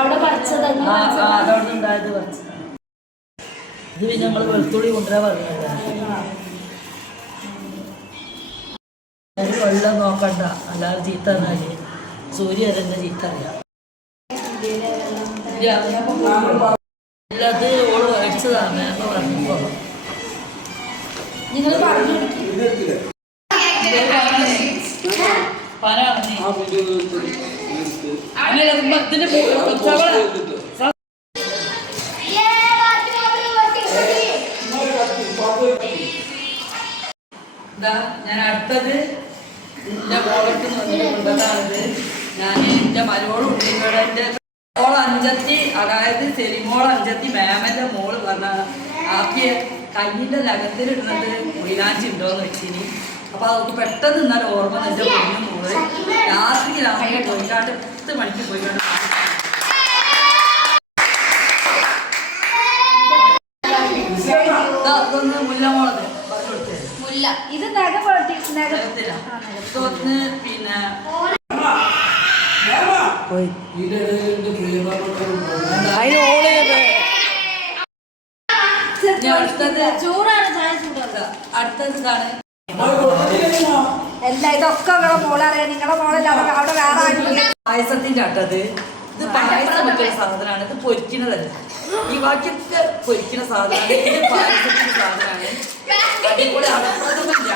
അവിടെ പറിച്ചത് അതവിടെ ഉണ്ടായത് പറിച്ചത്. ഇത് പിന്നെ നമ്മൾ വെളുത്തുള്ളി കൊണ്ടുവരാൻ പറഞ്ഞത്. വെള്ളം നോക്കണ്ട, അല്ലാതെ ചീത്ത പറഞ്ഞാല് സൂര്യ തന്നെ ചീത്ത അറിയാം. അത് ഓള് കഴിച്ചതാണ് എന്ന് പറഞ്ഞപ്പോ നിങ്ങൾ പറഞ്ഞു ഞാൻ അടുത്തത് എന്റെ മോളത്ത് കൊണ്ടതാണിത്. ഞാൻ എന്റെ മരുമോളും ഉണ്ണിക്കോടെ എന്റെ മോൾ അഞ്ചത്തി, അതായത് ചെറിമോൾ അഞ്ചത്തി മേമന്റെ മോള് പറഞ്ഞ ആക്കിയ കയ്യിന്റെ നഖത്തിലിടുന്നത് മൊയിലാഞ്ചി ഉണ്ടോന്ന് വെച്ചിനി. അപ്പൊ അവർക്ക് പെട്ടെന്ന് ഇന്നലെ ഓർമ്മ എന്റെ പൊന്നു മോള് രാത്രി പോയിക്കാണ്ട് 10 മണിക്ക് പോയിക്കാണ്ട് അതൊന്ന് മുല്ലമോളത് പറഞ്ഞു കൊടുത്തേ. മുല്ല ഇത് പിന്നെ അടുത്തത് ഇതാണ്. എല്ലാ ഇതൊക്കെ നിങ്ങളെ മോളറിയാം. നിങ്ങളെ മോളല്ല അവിടെ വേറെ ആരും. പായസത്തിന്റെ അട്ടത് ഇത് പായസം പറ്റിയ സാധനമാണ്. ഇത് പൊരിക്കുന്നതല്ല. ഈ ബാക്കിയൊക്കെ പൊരിക്കുന്ന സാധനമാണ്. ഇത് പായസത്തിന്റെ സാധനമാണ്. അടിപൊളി അടപ്രഥമില്ല.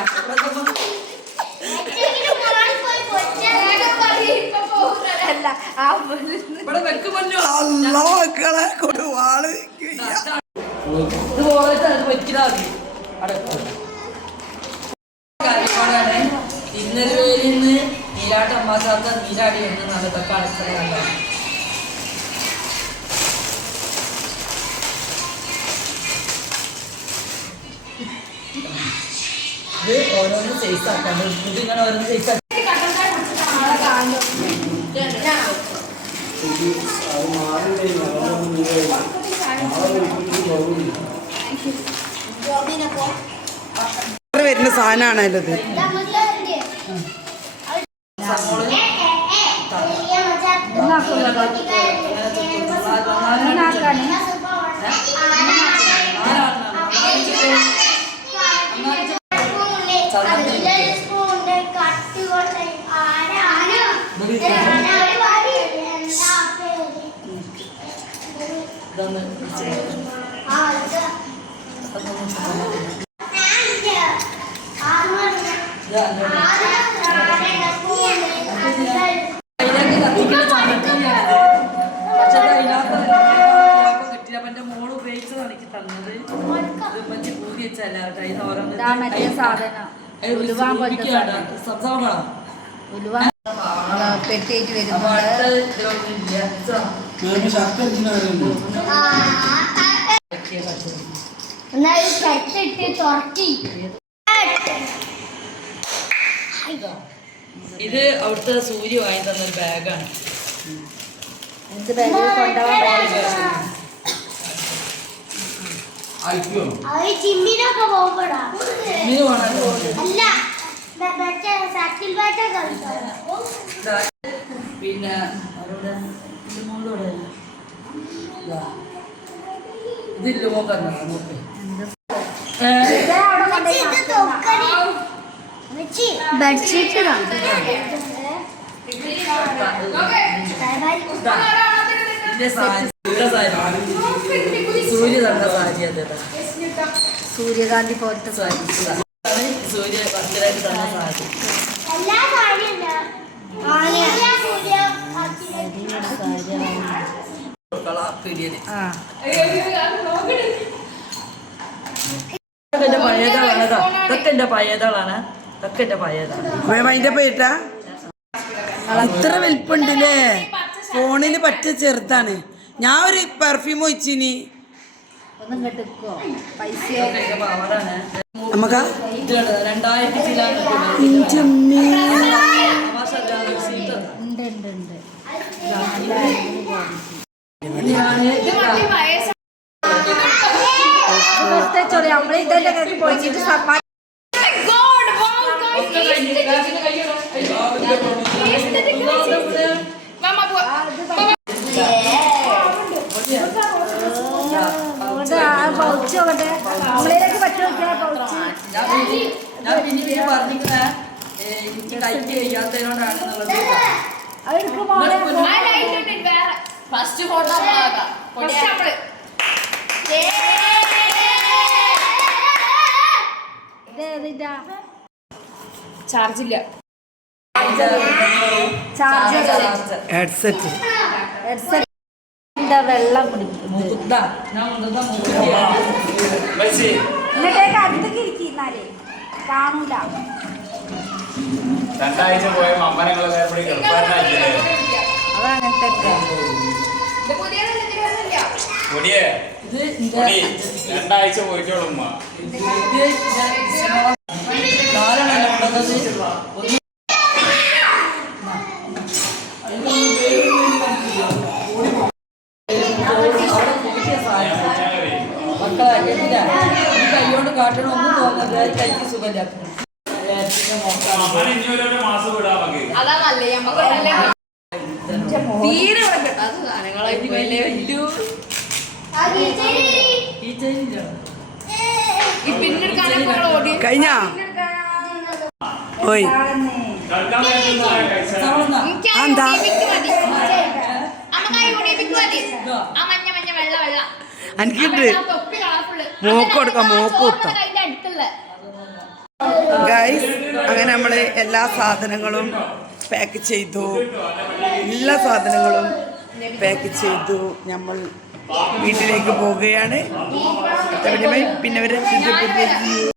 ഇവിടെ വെക്കുമല്ലോ ഇതുപോലെ പൊരിക്കുന്നതാണ്. കാര്യമാണ് തിരുനെല്വേലിയിൽ നിന്ന് നീരാട്ടമ്മാക്കാത്ത നീരാടി എന്ന് നടത്തൊക്കെ അടച്ചതല്ല. ഇത് ഓരോന്ന് സൈസ് ആക്കാണ്ട് ഇത് ഇങ്ങനെ ഓരോന്ന് സൈസ് ആക്കി വരുന്ന സാധനമാണല്ലോ ഇത്. എന്റെ മോള് ഉപയോഗിച്ചതാണ് എനിക്ക് തന്നത്. പൂരി വെച്ചല്ല പെട്ടിയായിട്ട് ഇത് അവിടുത്തെ സൂര്യ വാങ്ങി തന്നൊരു ബാഗാണ്. പിന്നെ ഇതില്ല നോക്കാം. ബെഡ്ഷീറ്റ് സൂര്യ തന്ന സാരി. അതെ സൂര്യകാന്തി പോലത്തെ സാരി. സൂര്യ ഭക്തരായിട്ട് തന്ന സാരി. എന്റെ പഴയതാണ്. ഇതൊക്കെ എന്റെ പഴയതാണ്. ഇതൊക്കെ എന്റെ പഴയതാണ്. അതിന്റെ പേരിട്ടാ ഇത്ര വലിപ്പുണ്ടല്ലേ. ഫോണിന് പറ്റ ചെറുതാണ്. ഞാൻ ഒരു പെർഫ്യൂം വെച്ചിനി. നമുക്കാ 2000 ചിലാണ്. നമ്മളെ ഇതെല്ലാം പൊളിച്ചിട്ട് Mama buat. ഞാൻ പിന്നെ പറഞ്ഞിരിക്കുന്ന എനിക്ക് ടൈറ്റ് ചെയ്യാത്തതിനോടാണെന്നുള്ളത്. ഫസ്റ്റ് ഫോട്ടോ ചാർജ് ഇല്ല. ഹെഡ്സെറ്റ് വെള്ളം കുടിക്കും ഇങ്ങോട്ടേക്ക് അടുത്തേക്ക് ഇരിക്കുന്നാലേ കാണൂല. രണ്ടാഴ്ച പോയ അമ്പലങ്ങളെ അതങ്ങനത്തെ പൊടിയേ രണ്ടാഴ്ച പോയിട്ടോളൂ ഉമ്മ. മക്കളെ കൈയോണ്ട് കാട്ടണമെന്നും തോന്നുന്നത് കൈക്ക് സുഖമില്ല. മാസം വിടാ നമുക്ക്. അതാ നല്ലേ തീരെ സാധനങ്ങളായിട്ട് കഴിഞ്ഞാ ഓയ് എന്താ എനിക്കിട്ട് മോക്ക് കൊടുക്കാം, മോക്ക് കൊടുക്കാം. ഗൈസ് അങ്ങനെ നമ്മൾ എല്ലാ സാധനങ്ങളും പാക്ക് ചെയ്തു, എല്ലാ സാധനങ്ങളും പാക്ക് ചെയ്തു. നമ്മൾ വീട്ടിലേക്ക് പോവുകയാണ്. പിന്നെ